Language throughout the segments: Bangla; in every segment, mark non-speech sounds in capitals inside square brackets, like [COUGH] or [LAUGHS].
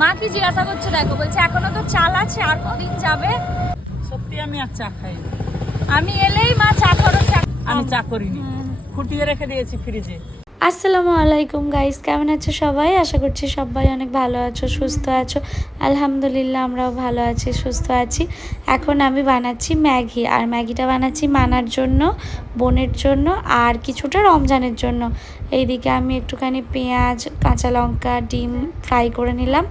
মা কি জিজ্ঞাসা করছে দেখো বলছে এখনও তো চাল আছে আর কদিন যাবে? সত্যি আমি আর চা খাই আমি এলেই মা চা করো চা আমি চা করিনি। ফুটিয়ে রেখে দিয়েছি ফ্রিজে। আসসালামু আলাইকুম গাইস কেমন আছো সবাই? আশা করছি সবাই অনেক ভালো আছো, সুস্থ আছো। আলহামদুলিল্লাহ, আমরাও ভালো আছি, সুস্থ আছি। এখন আমি বানাচ্ছি ম্যাগি, আর ম্যাগিটা বানাচ্ছি মানার জন্য, বোনের জন্য, আর কিছুটা রমজানের জন্য। এইদিকে আমি একটুখানি পেঁয়াজ, কাঁচা লঙ্কা, ডিম ফ্রাই করে নিলাম,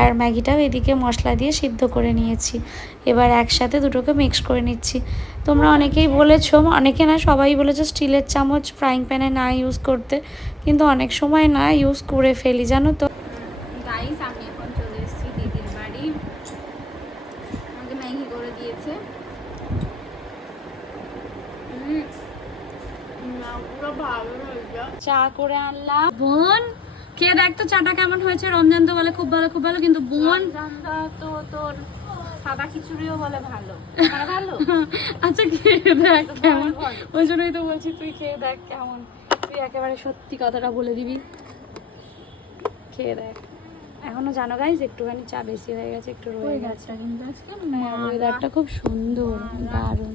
আর ম্যাগিটাও এদিকে মশলা দিয়ে সিদ্ধ করে নিয়েছি। এবার একসাথে দুটোকে মিক্স করে নিচ্ছি। তোমরা অনেকেই বলেছ অনেকে না সবাই বলেছ স্টিলের চামচ ফ্রাইং প্যানে না ইউজ করতে কিন্তু অনেক সময় না ইউজ করে ফেলি জানো তো? গাইস আমি এখন চলে এসেছি দিদির বাড়ি। আমাকে ম্যাগি করে দিয়েছে। চা করে আনলাম। বোন কে দেখ তো চাটা কেমন হয়েছে। রমজান তো বলে খুব ভালো খুব ভালো কিন্তু বোন তো তোর সাদা খিচুড়িও বলে ভালো। মানে ভালো? [LAUGHS] আচ্ছা খেয়ে দেখ কেমন। ওই জন্যই তো বলছি তুই খেয়ে দেখ কেমন। তুই একেবারে সত্যি কথাটা বলে দিবি। খেয়ে দেখ। এখনও জানো গাইজ একটুখানি চা বেশি হয়ে গেছে একটু রয়ে গেছে। ওয়েদারটা খুব সুন্দর দারুণ।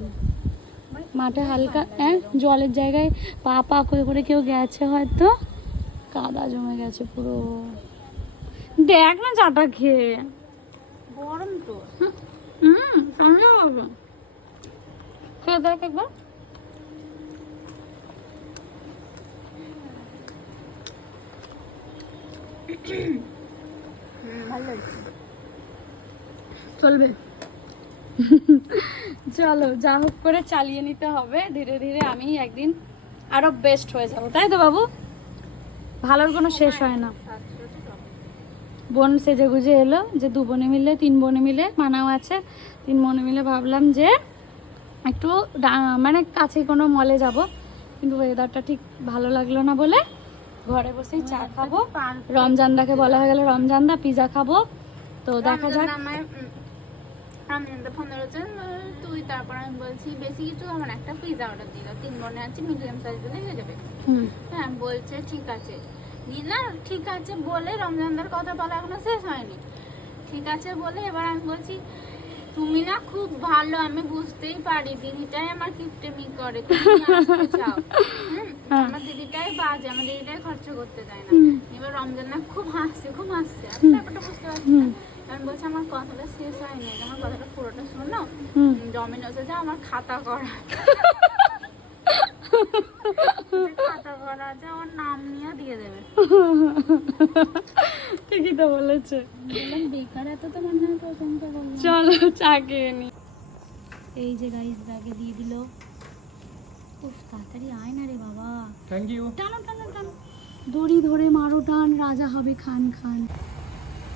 মাঠে হালকা হ্যাঁ জলের জায়গায় পা পা করে করে কেউ গেছে হয়তো? কাদা জমে গেছে পুরো। দেখ না চাটা খেয়ে। গরম তো। হুম হবে। খেয়ে দেখ একবার। চলবে। চলো, যা হোক করে চালিয়ে নিতে হবে। ধীরে ধীরে আমি একদিন আরও বেস্ট হয়ে যাব। তাই তো বাবু? ভালোর কোনো শেষ হয় না। বোন সেজে গুজে এলো যে দু বোনে মিলে তিন বোনে মিলে মানাও আছে। তিন বোনে মিলে ভাবলাম যে একটু মানে কাছে কোনো মলে যাব কিন্তু ওয়েদারটা ঠিক ভালো লাগল না বলে ঘরে বসেই চা খাব। রমজানদাকে বলা হয়ে গেল রমজানদা পিজা খাব। তো দেখা যাক। ফোন ধরেছে তুই তারপর আমি বলছি বেশি কিছু আমার একটা পিজা অর্ডার দিল তিন মনে আছে মিডিয়াম সাইজ হয়ে যাবে। হ্যাঁ বলছে ঠিক আছে। না ঠিক আছে বলে রমজানদার কথা বলা এখনও শেষ হয়নি। ঠিক আছে বলে এবার আমি বলছি তুমি না খুব ভালো আমি বুঝতেই পারি। দিদিটাই আমার কিপটেমি করে। হ্যাঁ। আমার দিদিটাই বাজে আমার দিদিটাই খরচা করতে চায় না। এবার রমজান না খুব হাসছে খুব হাসছে। আমি ব্যাপারটা বুঝতে পারছি আমি বলছি আমার কথাটা শেষ হয়নি। আমার কথাটা পুরোটা শোনো। ডমিনোসে যে আমার খাতা করা। ঠিকই তো বলেছে। বললাম বেকার এত তোমার নাম প্রশংসা করলাম চলো চা খেয়ে নি। এই যে গাইস ব্যাগে দিয়ে দিল। উফ তাড়াতাড়ি আয় না রে বাবা। থ্যাংক ইউ টানো টানো টানো। দড়ি ধরে মারো টান। রাজা হবে খান খান।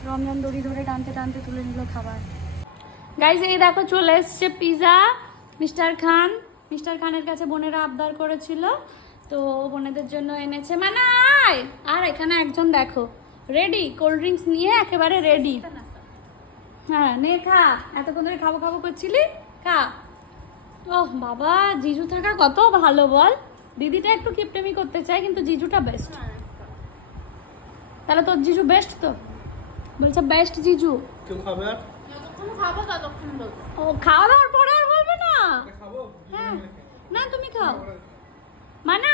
রমজান দড়ি ধরে টানতে টানতে তুলে নিল খাবার। গাইজ এই দেখো চলে এসছে পিজা মিস্টার খান। মিস্টার খানের কাছে বোনেরা আবদার করেছিল তো বোনেদের জন্য এনেছে। মানে আয়! আর এখানে একজন দেখো রেডি কোল্ড ড্রিঙ্কস নিয়ে একেবারে রেডি হ্যাঁ নে খা। এতক্ষণ ধরে খাব খাব করছিলি? খা। ওহ বাবা জিজু থাকা কত ভালো বল। দিদিটা একটু কিপটেমি করতে চায় কিন্তু জিজুটা বেস্ট তাহলে তোর জিজু বেস্ট তো? বলছে বেস্ট জিজু। কেউ খাবে আর? যতক্ষণ খাব ততক্ষণ ও খাওয়া দাওয়ার পরে হ্যাঁ। না তুমি খাও। মানে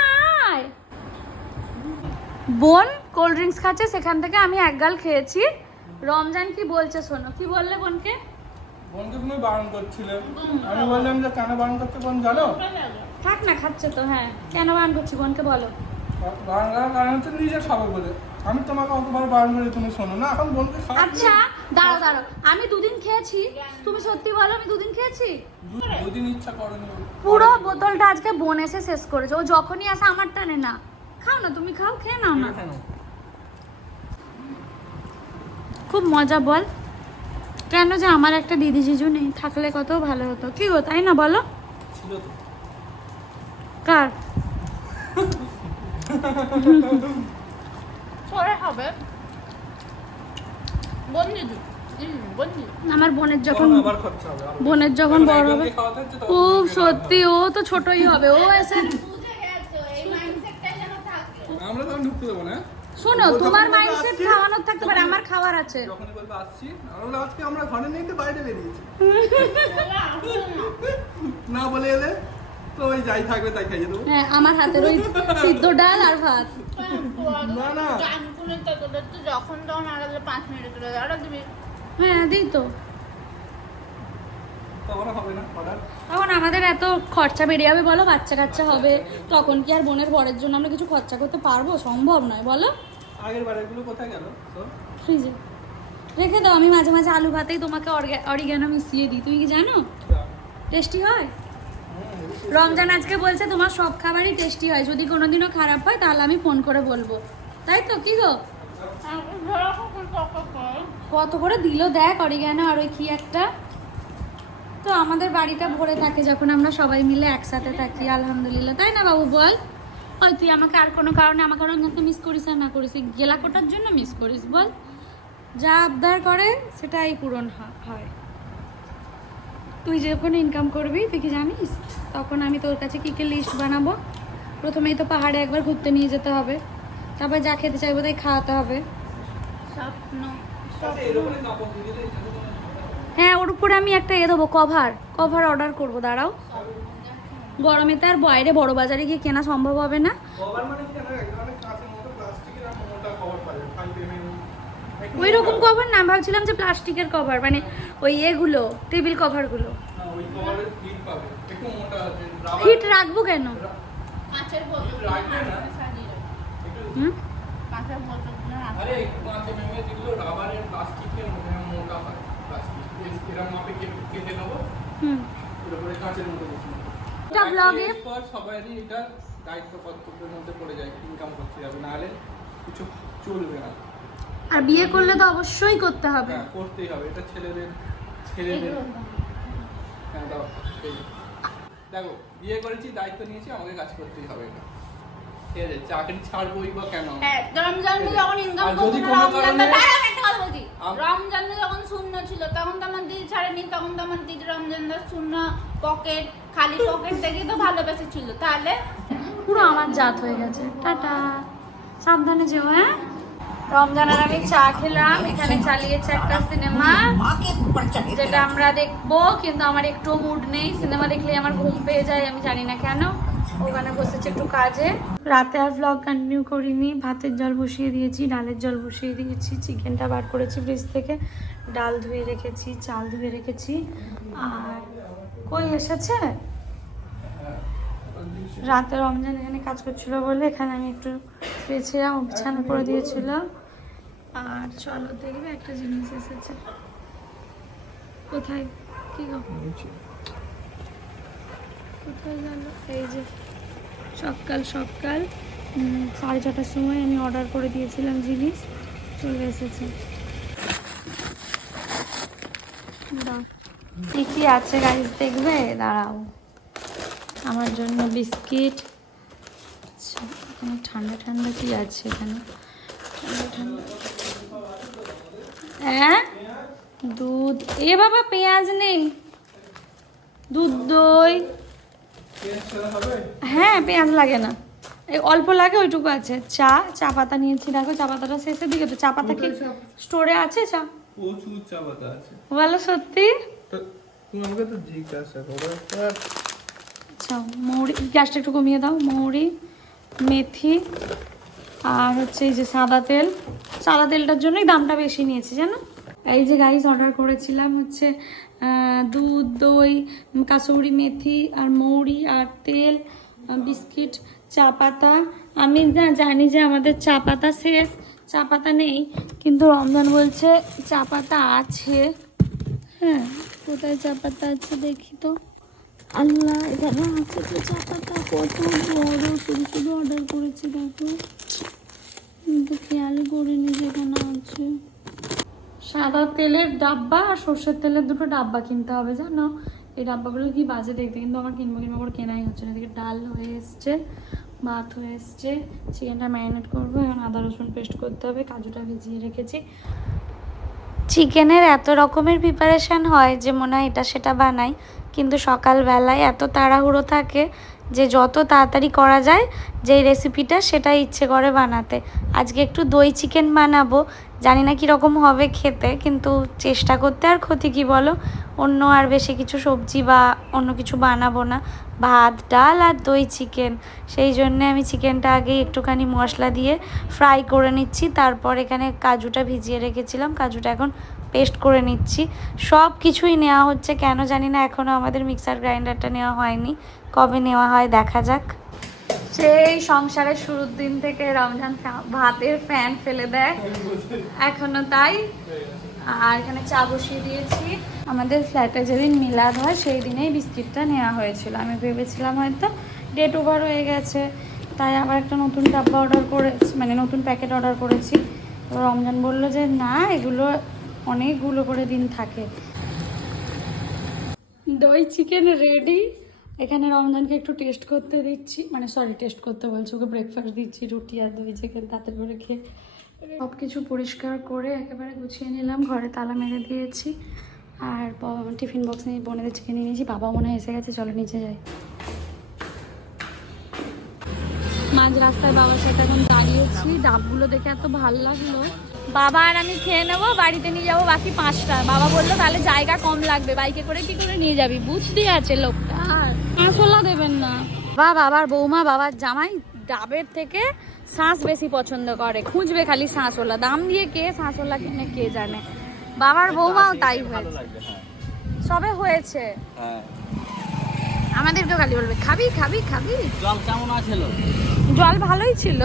বোন কোল্ড ড্রিঙ্কস খাচ্ছে সেখান থেকে আমি এক গাল খেয়েছি। রমজান কি বলছে শোনো কি বললে বোনকে? বোনকে তুমি বারণ করছিলে। আমি বললাম যে কেন বারণ করতে বোন জানো থাক না খাচ্ছে তো হ্যাঁ। কেন বারণ করছি? বোনকে বলো। কারণ হচ্ছে নিজে খাব বলে। আমি তোমাকে অতবার বারণ করি তুমি শোনো না এখন বোনকে আচ্ছা দাঁড়ো দাঁড়ো আমি দুদিন খেয়েছি। তুমি সত্যি বলো আমি দুদিন খেয়েছি? দুদিন ইচ্ছা করনি পুরো বোতলটা আজকে বোন এসে শেষ করেছে। ও যখনই আসে আমার টানে না। খাও না তুমি খাও খেয়ে নাও না। খুব মজা বল। কেন যে আমার একটা দিদি জিজু নেই থাকলে কত ভালো হতো। কি গো তাই না বলো? কার? পরে হবে। আমার বোনের যখন। বোনের যখন বড় হবে খুব সত্যি ও তো ছোটই হবে। ও এসে শোনো তোমার মাইন্ডসেট খাওয়ানোর থাকতে পারে আমার খাওয়ার আছে। আসছি আমরা আজকে আমরা ঘরে নেই তো বাইরে বেরিয়েছি। [LAUGHS] না বলে এলে ওই যাই থাকবে তাই খাইয়ে দেবো। হ্যাঁ আমার হাতের ওই সিদ্ধ ডাল আর ভাত। না না। তো। যখন তখন আড়ালে পাঁচ মিনিট চলে যায় দিবি হ্যাঁ দিই তো তখন আমাদের এত খরচা বেড়ে যাবে বলো বাচ্চা কাচ্চা হবে। তখন কি আর বোনের বরের জন্য আমরা কিছু খরচা করতে পারব? সম্ভব নয় বলো। আগের বারেগুলো কোথায় গেল? ফ্রিজে। রেখে দাও আমি মাঝে মাঝে আলু ভাতেই তোমাকে অরিগ্যানো মিশিয়ে দিই। তুমি কি জানো? টেস্টি হয়? রমজান আজকে বলছে তোমার সব খাবারই টেস্টি হয়। যদি কোনোদিনও খারাপ হয় তাহলে আমি ফোন করে বলব। তাই তো? কি গো? কত করে দিল? দেখ অরিগ্যানো আর ওই কি একটা। তো আমাদের বাড়িটা ভরে থাকে যখন আমরা সবাই মিলে একসাথে থাকি আলহামদুলিল্লাহ। তাই না বাবু বল? হয় তুই আমাকে আর কোনো কারণে আমাকে রমজানকে মিস করিস আর না করিস। গেলা কোটার জন্য মিস করিস বল। যা আবদার করে সেটাই পূরণ হয়। তুই যখন ইনকাম করবি তুই কি জানিস? তখন আমি তোর কাছে কী কী লিস্ট বানাবো? প্রথমেই তো পাহাড়ে একবার ঘুরতে নিয়ে যেতে হবে। তারপর যা খেতে চাইব তাই খাওয়াতে হবে। স্বপ্ন। আচ্ছা হ্যাঁ ওর উপরে আমি একটা এ দেবো কভার কভার অর্ডার করব দাঁড়াও। গরমে তো আর বাইরে বড় বাজারে গিয়ে কেনা সম্ভব হবে না। মানে ওই রকম কভার না ভাবছিলাম যে প্লাস্টিকের কভার মানে ওই এগুলো টেবিল কভারগুলো। ওই হিট পাবে। একটু মোটা আছে রাবার হিট রাখব কেন? সবারই এটা দায়িত্ব কর্তব্যের মধ্যে পড়ে যায় ইনকাম করতে হবে নাহলে কিছু চলবে না। আর বিয়ে করলে তো অবশ্যই করতে হবে। হ্যাঁ করতেই হবে। এটা ছেলেদের ছেলেদের হ্যাঁ দাও দেখো বিয়ে করেছি দায়িত্ব নিয়েছি আমাকে কাজ করতেই হবে ঠিক আছে চাকরি ছাড়বোই বা কেন? হ্যাঁ, রমজানে যখন ইনকাম করতো রমজানে রমজানে যখন শূন্য ছিল তখন তো আমার দিদি ছাড়েনি তখন তো আমার দিদি রমজানদার শূন্য পকেট খালি পকেট দেখে তো ভালোবেসে ছিল তাহলে পুরো আমার জাত হয়ে গেছে। টাটা। সাবধানে যেও হ্যাঁ? রমজানের আমি চা খেলাম, এখানে চালিয়েছে একটা সিনেমা, যেটা আমরা দেখব, কিন্তু আমার একটু মুড নেই। সিনেমা দেখলে আমার ঘুম পেয়ে যায়, আমি জানি না কেন। ওখানে বসেছে একটু কাজে। রাতে আর ব্লগ কন্টিনিউ করিনি। ভাতের জল বসিয়ে দিয়েছি, ডালের জল বসিয়ে দিয়েছি, চিকেনটা বার করেছি ফ্রিজ থেকে। ডাল ধুয়ে রেখেছি, চাল ধুয়ে রেখেছি। আর কই এসেছে? রাতে রমজান এখানে কাজ করছিল বলে এখানে আমি একটু শুয়েছিলাম ও বিছানা করে দিয়েছিল। আর চলো দেখবে একটা জিনিস এসেছে। কোথায়? কি গো? কোথায় গেল? এই যে সকাল সকাল। সাড়ে ছটার সময় আমি অর্ডার করে দিয়েছিলাম জিনিস চলে এসেছে। কি কি আছে গাইস দেখবে? দাঁড়াও। আমার জন্য বিস্কিট। আচ্ছা ঠান্ডা ঠান্ডা কি আছে এখানে? ঠান্ডা ঠান্ডা। হ্যাঁ? দুধ। এ বাবা পেঁয়াজ নেই। দুধ দই। হ্যাঁ পেঁয়াজ লাগে না। এই অল্প লাগে ওইটুকু আছে। চা চা পাতা নিয়েছি দেখো চা পাতাটা শেষের দিকে তো। চা পাতা কি স্টোরে আছে চা? প্রচুর চা পাতা আছে। বলো সত্যি? তুমি আমাকে তো জিজ্ঞাসা করো আচ্ছা মৌরি গ্যাসটা একটু কমিয়ে দাও। মৌরি মেথি আর হচ্ছে এই যে সাদা তেল। সাদা তেলটার জন্যই দামটা বেশি নিয়েছি, জানো? এই যে গাইস অর্ডার করেছিলাম হচ্ছে দুধ, দই, কাসৌরি মেথি আর মৌরি আর তেল বিস্কিট, চা পাতা। আমি না জানি যে আমাদের চা পাতা শেষ, চা পাতা নেই, কিন্তু রমজান বলছে চা পাতা আছে। হ্যাঁ কোথায় চা পাতা আছে দেখি তো। আল্লাহ, এখানে আছে তো চা পাতা। কত বড়, শুধু শুধু অর্ডার করেছি, দেখো। কিন্তু খেয়াল করিনি যেখানে আছে। সাদা তেলের ডাব্বা আর সর্ষের তেলের দুটো ডাব্বা কিনতে হবে জানো? এই ডাব্বাগুলো কি বাজে দেখতে কিন্তু আমার কিনবো কিনবো করে কেনাই হচ্ছে না। এদিকে ডাল হয়ে এসছে ভাত হয়ে এসছে চিকেনটা ম্যারিনেট করব এখন আদা রসুন পেস্ট করতে হবে কাজুটা ভিজিয়ে রেখেছি। চিকেনের এত রকমের প্রিপারেশান হয় যে মনে হয় এটা সেটা বানাই কিন্তু সকালবেলায় এত তাড়াহুড়ো থাকে যে যত তাড়াতাড়ি করা যায়, যেই রেসিপিটা সেটা ইচ্ছে করে বানাতে। আজকে একটু দই চিকেন বানাবো, জানি না কীরকম হবে খেতে, কিন্তু চেষ্টা করতে আর ক্ষতি কী বলো? অন্য আর বেশি কিছু সবজি বা অন্য কিছু বানাবো না। ভাত, ডাল আর দই চিকেন সেই জন্যে আমি চিকেনটা আগে একটুখানি মশলা দিয়ে ফ্রাই করে নিচ্ছি। তারপর এখানে কাজুটা ভিজিয়ে রেখেছিলাম। কাজুটা এখন পেস্ট করে নিচ্ছি। সব কিছুই নেওয়া হচ্ছে, কেন জানি না এখনও আমাদের মিক্সার গ্রাইন্ডারটা নেওয়া হয়নি। কবে নেওয়া হয় দেখা যাক। সেই সংসারের শুরুর দিন থেকে রমজান ভাতের ফ্যান ফেলে দেয়। এখনও তাই। আর এখানে চা বসিয়ে দিয়েছি। আমাদের ফ্ল্যাটে যেদিন মিলাদ হয়, সেই দিনেই বিস্কিটটা নেওয়া হয়েছিল। আমি ভেবেছিলাম হয়তো ডেট ওভার হয়ে গেছে। তাই আবার একটা নতুন ডাব্বা অর্ডার করেছি মানে নতুন প্যাকেট অর্ডার করেছি। রমজান বলল যে, না, এগুলো অনেকগুলো করে দিন থাকে। দই চিকেন রেডি এখানে রমজানকে একটু টেস্ট করতে দিচ্ছি। মানে সরি টেস্ট করতে বলছি ওকে ব্রেকফাস্ট দিচ্ছি রুটি আর দই চিকেন তাতে করে খেয়ে সব কিছু পরিষ্কার করে একেবারে গুছিয়ে নিলাম। ঘরে তালা মেরে দিয়েছি। আর টিফিন বক্স নিয়ে বোনেদের চিকেন নিয়ে নিয়েছি। বাবা মনে হয় এসে গেছে চলো নিচে যাই। মাঝ রাস্তায় বাবার সাথে এখন দাঁড়িয়েছি। ডাবগুলো দেখে এত ভালো লাগল। বাবা আর আমি খেয়ে নেব বাড়িতে নিয়ে যাব বাকি পাঁচটা। বাবা বলল তাহলে জায়গা কম লাগবে বাইকে করে কি করে নিয়ে যাবি? বুঝতেই আছে লোকটা। কাঁচলা দেবেন না। বা বাবার বৌমা বাবার জামাই ডাবের থেকে শাঁস বেশি পছন্দ করে খুঁজবে খালি শাঁসওলা দাম দিয়ে কে শাঁসওলা কিনে কে জানে? বাবার বৌমাও তাই হয়েছে। সবে হয়েছে। আমাদেরকে খালি বলবে খাবি খাবি খাবি। জল কেমন আছিল জল ভালোই ছিল।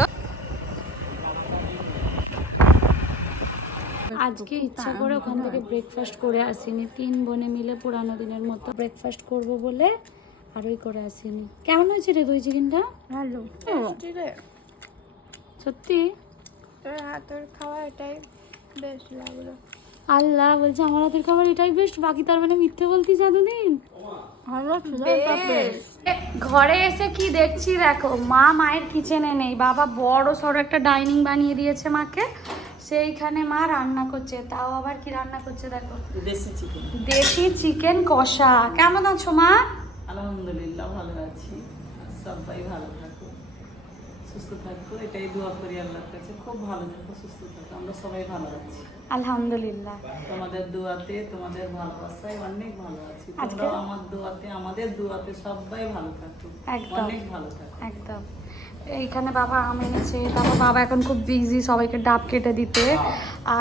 আজকে ইচ্ছা করে ওখান থেকে ব্রেকফাস্ট করে আসিনি। তিন বোনে মিলে পুরানো দিনের মতো ব্রেকফাস্ট করব বলে আর ওই করে আসিনি। কেমন হয়েছে রে দই চিকেনটা? ভালো। সত্যি হাতের খাওয়া এটাই বেশ লাগল। আল্লাহ বলছে আমার হাতের খাবার এটাই বেস্ট বাকি তার মানে মিথ্যে বলতিস এতদিন? ঘরে এসে কি দেখছি দেখো মা মায়ের কিচেনে নেই বাবা বড় সড়ো একটা ডাইনিং বানিয়ে দিয়েছে মাকে। সেইখানে মা রান্না করছে তাও আবার কি রান্না করছে দেখো? দেশি চিকেন দেশি চিকেন কষা। কেমন আছো মা? আলহামদুলিল্লাহ ভালো আছি। সবাই ভালো থাকো সুস্থ থাকো এটাই দোয়া করি আল্লাহর কাছে। খুব ভালো থাকো সুস্থ থাকো আমরা সবাই ভালো আছি। আলহামদুলিল্লাহ। তোমাদের দোয়াতে তোমাদের ভালোবাসায় অনেক ভালো আছি। তোমরা আমার দোয়াতে আমাদের দোয়াতে সবাই ভালো থাকো। একদম। অনেক ভালো থাকো। একদম। এইখানে বাবা আম এনেছে তারপর বাবা এখন খুব বিজি সবাইকে ডাব কেটে দিতে।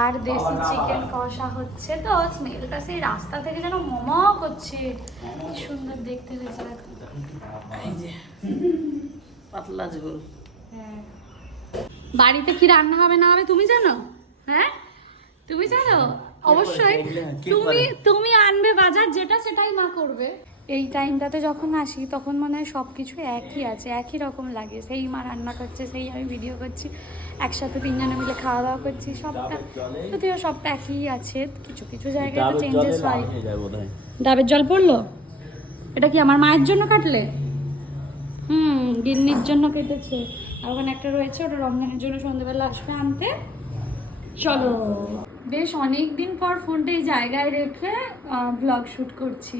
আর দেশি চিকেন কষা হচ্ছে তো স্মেলটা সেই রাস্তা থেকে যেন মম করছে কি সুন্দর দেখতে হয়েছে পাতলা ঝোল। হ্যাঁ। বাড়িতে কি রান্না হবে না হবে তুমি জানো? হ্যাঁ? তুমি জানো? অবশ্যই। তুমি তুমি আনবে বাজার যেটা সেটাই মা করবে। এই টাইমটাতে যখন আসি তখন মনে হয় সব কিছু একই আছে একই রকম লাগে। সেই মা রান্না করছে সেই আমি ভিডিও করছি একসাথে তিনজনে মিলে খাওয়া দাওয়া করছি সবটা যদিও সবটা একই আছে কিছু কিছু জায়গায় তো চেঞ্জেস হয়। ডাবের জল পড়ল? এটা কি আমার মায়ের জন্য কাটলে? হুম গিন্নির জন্য কেটেছে। আর ওখানে একটা রয়েছে ওটা রমজানের জন্য সন্ধ্যেবেলা আসবে আনতে। চলো। বেশ অনেক দিন পর ফোনটা এই জায়গায় রেখে ব্লগ শ্যুট করছি।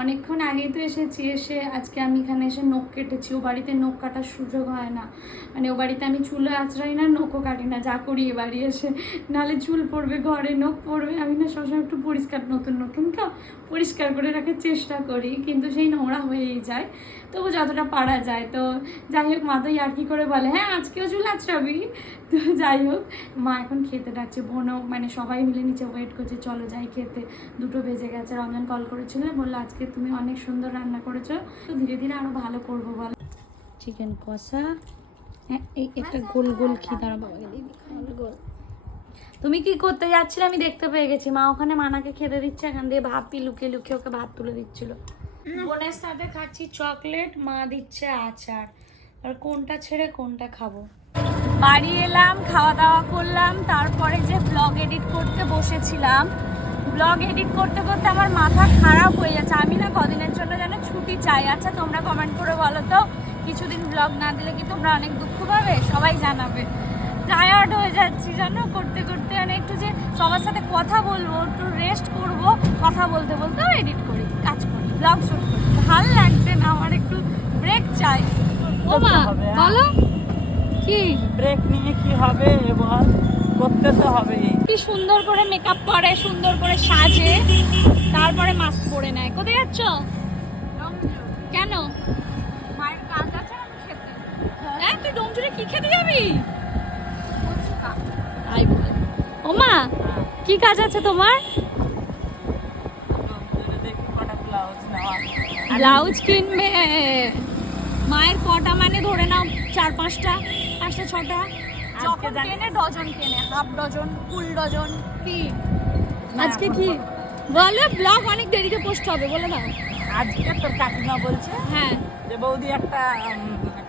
অনেকক্ষণ আগেই তো এসেছি, এসে আজকে আমি এখানে এসে নখ কেটেছি। ও বাড়িতে নখ কাটার সুযোগ হয় না। মানে ও বাড়িতে আমি চুলও আঁচড়াই না, নখও কাটি না, যা করি এ বাড়ি এসে। নাহলে চুল পড়বে, ঘরে নখ পড়বে, আমি না সবসময় একটু পরিষ্কার, নতুন নতুন তো পরিষ্কার করে রাখার চেষ্টা করি, কিন্তু সেই নোংরা হয়েই যায়। তবু যতটা পারা যায়, তো যাই হোক, মা তো ইয়ার্কি করে বলে হ্যাঁ আজকেও চুল আঁচড়াবি? তো যাই হোক, মা এখন খেতে ডাকছে, বোনও মানে সবাই মিলে নিচে ওয়েট করছে, চলো যাই খেতে। দুটো বেজে গেছে রমজান কল করেছিল, বলল, আজকে তুমি অনেক সুন্দর রান্না করেছ। তো ধীরে ধীরে আরও ভালো করব বল। চিকেন কষা। হ্যাঁ এই একটা গোল গোল খি দাঁড়া বাবাকে গোল। তুমি কি করতে যাচ্ছিলে? আমি দেখতে পেয়ে গেছি। মা ওখানে মানাকে খেতে দিচ্ছে এখান দিয়ে ভাপি লুকিয়ে লুকিয়ে ওকে ভাত তুলে দিচ্ছিল। বোনের সাথে খাচ্ছি চকলেট মা দিচ্ছে আচার। আর কোনটা ছেড়ে কোনটা খাব? বাড়ি এলাম খাওয়া দাওয়া করলাম তারপরে যে ব্লগ এডিট করতে বসেছিলাম ব্লগ এডিট করতে করতে আমার মাথা খারাপ হয়ে যাচ্ছে। আমি না কদিনের জন্য যেন ছুটি চাই। আচ্ছা তোমরা কমেন্ট করে বলো তো কিছুদিন ব্লগ না দিলে কি তোমরা অনেক দুঃখ পাবে? সবাই জানাবে। টায়ার্ড হয়ে যাচ্ছি জানো? করতে করতে মানে একটু যে সবার সাথে কথা বলব একটু রেস্ট করব কথা বলতে বলতে এডিট করি কাজ করি ব্লগ শুট করি। ভালো লাগছে না আমার একটু ব্রেক চাই। ও মা হবে, হ্যাঁ। বলো। কি? ব্রেক নিয়ে কি হবে এবার করতে তো হবে কি সুন্দর করে মেকআপ করে সুন্দর করে সাজে তারপরে মাস্ক পরে নেয়। কোথায় যাচ্ছ? কেন? মায়ের কাজ আছে আমি খেতে? হ্যাঁ তুই ডোমজুরে কি খেতে যাবি? ফুচকা। বল। ও মা কি কাজ আছে তোমার? ব্লাউজ কিনবে। মায়ের কটা মানে ধরে নাও চার পাঁচটা পাঁচটা ছটা। কেনে ডজন কেনে হাফ ডজন ফুল ডজন কি? আজকে এখন কি? বলো। বলো ব্লগ অনেক দেরিতে পোস্ট হবে বলে দাও। আজকে তোর কাকিমা বলছে হ্যাঁ। যে বৌদি একটা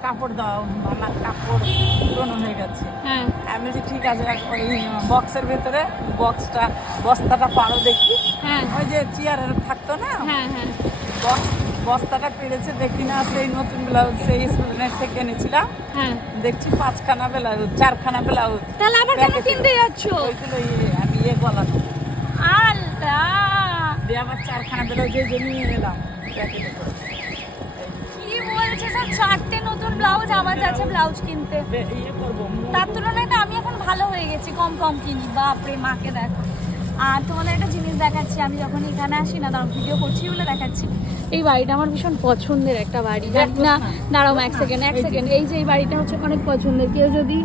কাপড় দাও আমার কাপড় পুরনো হয়ে গেছে। হ্যাঁ। আমি বলছি ঠিক আছে ওই বক্সের ভেতরে বক্সটা বস্তাটা পারো দেখি। হ্যাঁ। ওই যে চেয়ারে থাকতো না? হ্যাঁ হ্যাঁ। বক্স- বস্তাটা পেরেছে দেখি না সেই নতুন ব্লাউজ সেই স্টুডেন্ট থেকে এনেছিলাম। হ্যাঁ। দেখছি পাঁচখানা ব্লাউজ চারখানা ব্লাউজ তাহলে আবার কেন কিনতে যাচ্ছ? ওইগুলো আমি ইয়ে গলা আল্লাহ! দিয়ে আবার চারখানা ব্লাউজ এই নিয়ে এলাম প্যাকেটে করে। কি বলছে স্যার চারটে নতুন ব্লাউজ আবার যাচ্ছে ব্লাউজ কিনতে। ইয়ে করব তার তুলনায় আমি এখন ভালো হয়ে গেছি কম কম কিনি। বাপরে মাকে দেখো। আর তোমাদের একটা জিনিস দেখাচ্ছি আমি যখন এখানে আসি না দাঁড়াও ভিডিও করছি বলে দেখাচ্ছি। এই বাড়িটা আমার ভীষণ পছন্দের একটা বাড়ি। না দাঁড়াও এক সেকেন্ড এক সেকেন্ড এই যে এই বাড়িটা হচ্ছে অনেক পছন্দের। কেউ যদি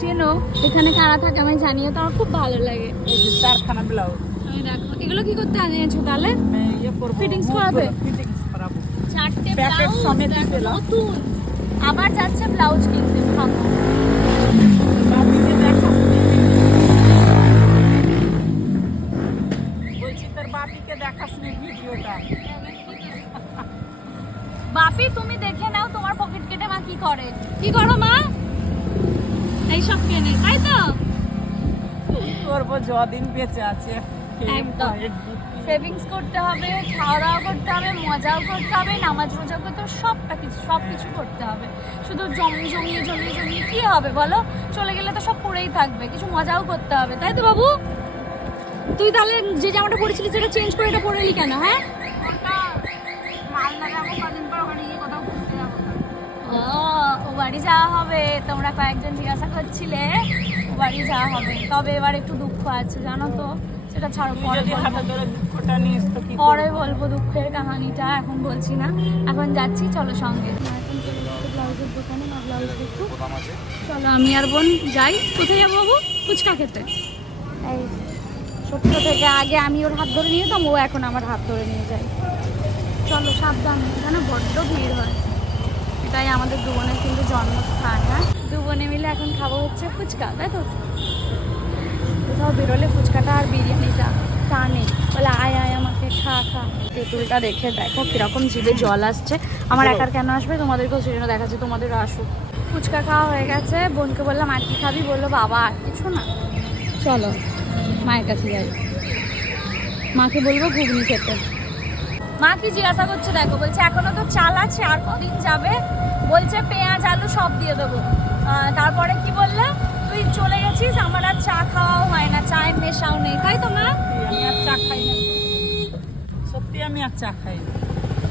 চেনো এখানে কারা থাকে আমি জানিয়ে তো আমার খুব ভালো লাগে। চারখানা ব্লাউজ দেখো এগুলো কি করতে আনিয়েছো তাহলে? আমি ইয়ে করব? ফিটিংস চারটে ব্লাউজ। নতুন। আবার যাচ্ছে ব্লাউজ কিনতে ভাবো বাপিকে দেখাস নি? বলছি তোর বাপিকে দেখাস নি ভিডিওটা বাপি তুমি দেখে নাও তোমার পকেট কেটে মা কি করে কি করো মা এই সব কেনে তাই তো কি করব যদিন বেঁচে আছে। একদম। সেভিংস করতে হবে খাওয়া দাওয়া করতে হবে মজাও করতে হবে নামাজ রোজা করতে হবে সবটা কিছু সব কিছু করতে হবে। শুধু জমি জমিয়ে জমিয়ে জমিয়ে কী হবে বলো? চলে গেলে তো সব পড়েই থাকবে কিছু মজাও করতে হবে তাই তো বাবু? তুই তাহলে যে জামাটা পরেছিলি সেটা চেঞ্জ করে এটা পরে এলি কেন হ্যাঁ? বাড়ি যাওয়া হবে তোমরা কয়েকজন জিজ্ঞাসা করছিলে বাড়ি যাওয়া হবে তবে এবার একটু দুঃখ আছে জানো তো? সেটা ছাড়ো পরে যদি বলব। ধরে দুঃখটা নিস পরে বলব দুঃখের কাহানিটা এখন বলছি না। এখন যাচ্ছি চলো সঙ্গে। এখন ব্লাউজের দোকানে না ব্লাউজ দেখব চলো আমি আর বোন যাই। কোথায় যাব বাবু? ফুচকা খেতে। এই সত্য থেকে আগে আমি ওর হাত ধরে নিয়ে যেতাম ও এখন আমার হাত ধরে নিয়ে যায়। চলো সাবধান। এখানে বড্ড ভিড় হয়। এটাই আমাদের দুবনের কিন্তু জন্মস্থান হ্যাঁ? দুবনে মিলে এখন খাব হচ্ছে ফুচকা তাই তো? কোথাও বেরোলে ফুচকাটা আর বিরিয়ানিটা টানে বলে আয় আয় আমাকে খা খা। তেঁতুলটা দেখে দেখো কীরকম জিভে জল আসছে। আমার একার কেন আসবে? তোমাদেরকেও সেজন্য দেখাচ্ছে তোমাদেরও আসুক। ফুচকা খাওয়া হয়ে গেছে বোনকে বললাম আর কি খাবি? বলল বাবা আর কিছু না। চলো। মায়ের কাছে যাই। মাকে বলব ঘুগনি খেতে। মা কি জিজ্ঞাসা করছে দেখো? বলছে এখনও তো চাল আছে আর কদিন যাবে? বলছে পেঁয়াজ আলু সব দিয়ে দেবো। তারপরে কি বললে? তুই চলে গেছিস আমার আর চা খাওয়াও হয় না চায়ের নেশাও নেই। তাই তো মা? আমি আর চা খাই না। সত্যি আমি আর চা খাই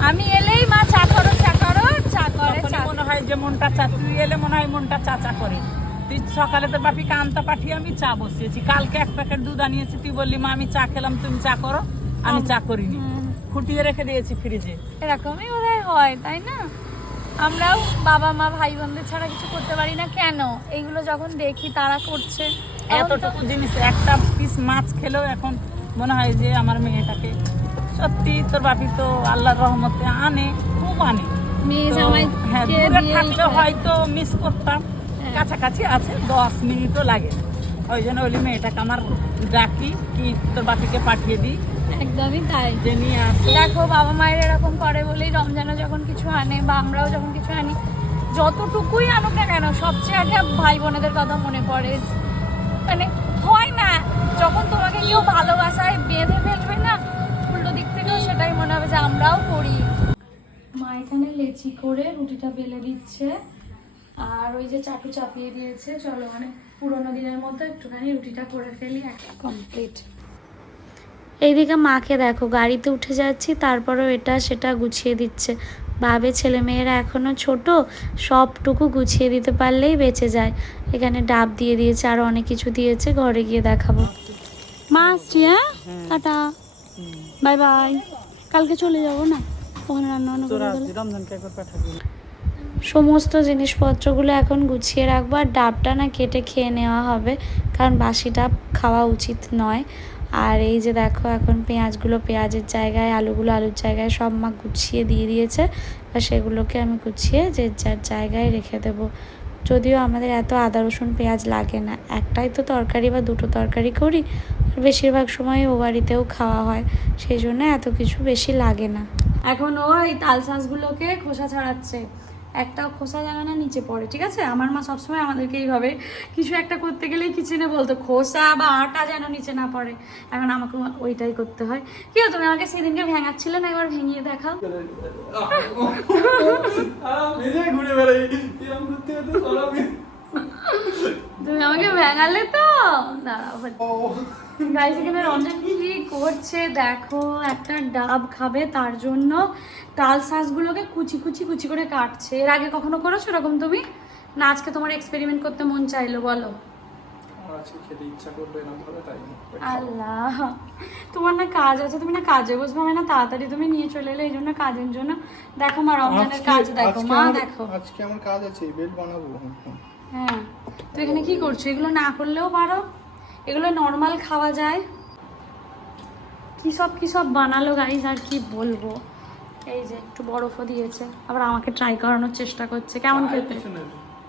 আমি এলেই মা চা করো চা করো চা করে মনে হয় যে মনটা চা তুই এলে মনে হয় মনটা চা চা করে। তুই সকালে তো বাপিকে আনতে পাঠিয়ে আমি চা বসিয়েছি। কালকে এক প্যাকেট দুধ আনিয়েছি তুই বললি মা আমি চা খেলাম তুমি চা করো। আমি চা করিনি। ফুটিয়ে রেখে দিয়েছি ফ্রিজে। এরকমই বোধহয় হয় তাই না? আমরাও বাবা মা ভাই বোনদের ছাড়া কিছু করতে পারি না কেন? এইগুলো যখন দেখি তারা করছে। এতটুকু জিনিস একটা পিস মাছ খেলেও এখন মনে হয় যে আমার মেয়েটাকে সত্যি তোর বাপি তো আল্লাহর রহমতে আনে খুব আনে। হ্যাঁ কে দূরে থাকলে হয়তো মিস করতাম। হ্যাঁ। কাছাকাছি আছে দশ মিনিটও লাগে। ওই জন্য বলি মেয়েটাকে আমার ডাকি কি তোর বাপিকে পাঠিয়ে দিই? একদমই তাই। দেখো বাবা মায়ের এরকম করে বলেই রমজানও যখন কিছু আনে বা আমরাও যখন কিছু আনি যতটুকুই আনুক না কেন সবচেয়ে আগে ভাই বোনেদের কথা মনে পড়ে। মানে হয় না যখন তোমাকে কেউ ভালোবাসায় বেঁধে ফেলবে না উল্টো দিক থেকেও সেটাই মনে হবে যে আমরাও করি। মা এখানে লেচি করে রুটিটা বেলে দিচ্ছে আর ওই যে চাটু চাপিয়ে দিয়েছে। চলো মানে পুরোনো দিনের মতো একটুখানি রুটিটা করে ফেলি। কমপ্লিট এইদিকে মাকে দেখো গাড়িতে উঠে যাচ্ছি তারপরও এটা সেটা গুছিয়ে দিচ্ছে। ভাবে ছেলেমেয়েরা এখনও ছোট সবটুকু গুছিয়ে দিতে পারলেই বেঁচে যায়। এখানে ডাব দিয়ে দিয়েছে আর অনেক কিছু দিয়েছে ঘরে গিয়ে দেখাবো। মা আসছি হ্যাঁ? টাটা। Bye bye. কালকে চলে যাব না? ওখানে রান্না বান্না করে সমস্ত জিনিসপত্রগুলো এখন গুছিয়ে রাখব আর ডাবটা না কেটে খেয়ে নেওয়া হবে কারণ বাসি ডাব খাওয়া উচিত নয়। আর এই যে দেখো, এখন পেঁয়াজগুলো পেঁয়াজের জায়গায়, আলুগুলো আলুর জায়গায় সব মা গুছিয়ে দিয়ে দিয়েছে। আর সেগুলোকে আমি গুছিয়ে যে যার জায়গায় রেখে দেবো। যদিও আমাদের এত আদা, রসুন, পেঁয়াজ লাগে না, একটাই তো তরকারি বা দুটো তরকারি করি বেশিরভাগ সময় ও বাড়িতেও খাওয়া হয়, সেই জন্য এত কিছু বেশি লাগে না। এখন ও এই তাল শাঁসগুলোকে খোসা ছাড়াচ্ছে। একটাও খোসা যেন না, নিচে পড়ে, ঠিক আছে? আমার মা সবসময় আমাদেরকে এইভাবে কিছু একটা করতে গেলেই কিচেনে বলতো, খোসা বা আটা যেন নিচে না পড়ে। এখন আমাকে ওইটাই করতে হয়। কি তুমি আমাকে সেদিনকে ভেঙাচ্ছিলে না? একবার ভেঙিয়ে দেখাও। তুমি আমাকে ভেঙালে তো? দাঁড়াও গাইস এখানে রঞ্জন কি করছে? দেখো একটা ডাব খাবে তার জন্য। তাল শাঁসগুলোকে কুচি কুচি কুচি করে কাটছে। এর আগে কখনো করেছ এরকম তুমি? না আজকে তোমার এক্সপেরিমেন্ট করতে মন চাইলো বলো। আল্লাহ তোমার না কাজ আছে তুমি না কাজে বসবে না তাড়াতাড়ি তুমি নিয়ে চলে এলে এই জন্য কাজের জন্য। দেখো মা রমজানের কাজ দেখো মা দেখো। আজকে আমার কাজ আছে বেল বানাবো। হ্যাঁ তো এখানে কি করছ? এগুলো না করলেও পারো। এগুলো নর্মাল খাওয়া যায়। কী সব কী সব বানালো গাইজ আর কি বলব? এই যে একটু বরফও দিয়েছে। আবার আমাকে ট্রাই করানোর চেষ্টা করছে। কেমন খেতে?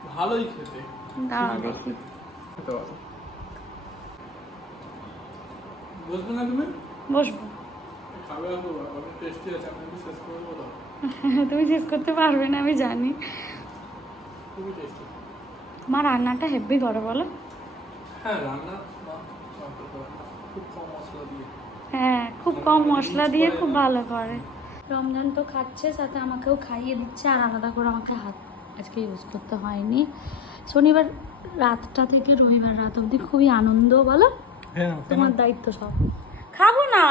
ভালোই খেতে। দাঁড়াও দেখি। খেতে না তুমি? বসবো। [LAUGHS] তুমি শেষ করতে পারবে না আমি জানি। তোমার রান্নাটা হেভি করে বলো। হ্যাঁ রান্না মা মা করতে পারে না। খুব কম মশলা দিয়ে হ্যাঁ খুব কম মশলা দিয়ে খুব ভালো করে। রমজান তো খাচ্ছে সাথে আমাকেও খাইয়ে দিচ্ছে আর আলাদা করে আমাকে হাত আজকে ইউজ করতে হয়নি। শনিবার রাতটা থেকে রবিবার রাত অবধি খুবই আনন্দ বলো? হ্যাঁ তোমার দায়িত্ব সব। খাব না।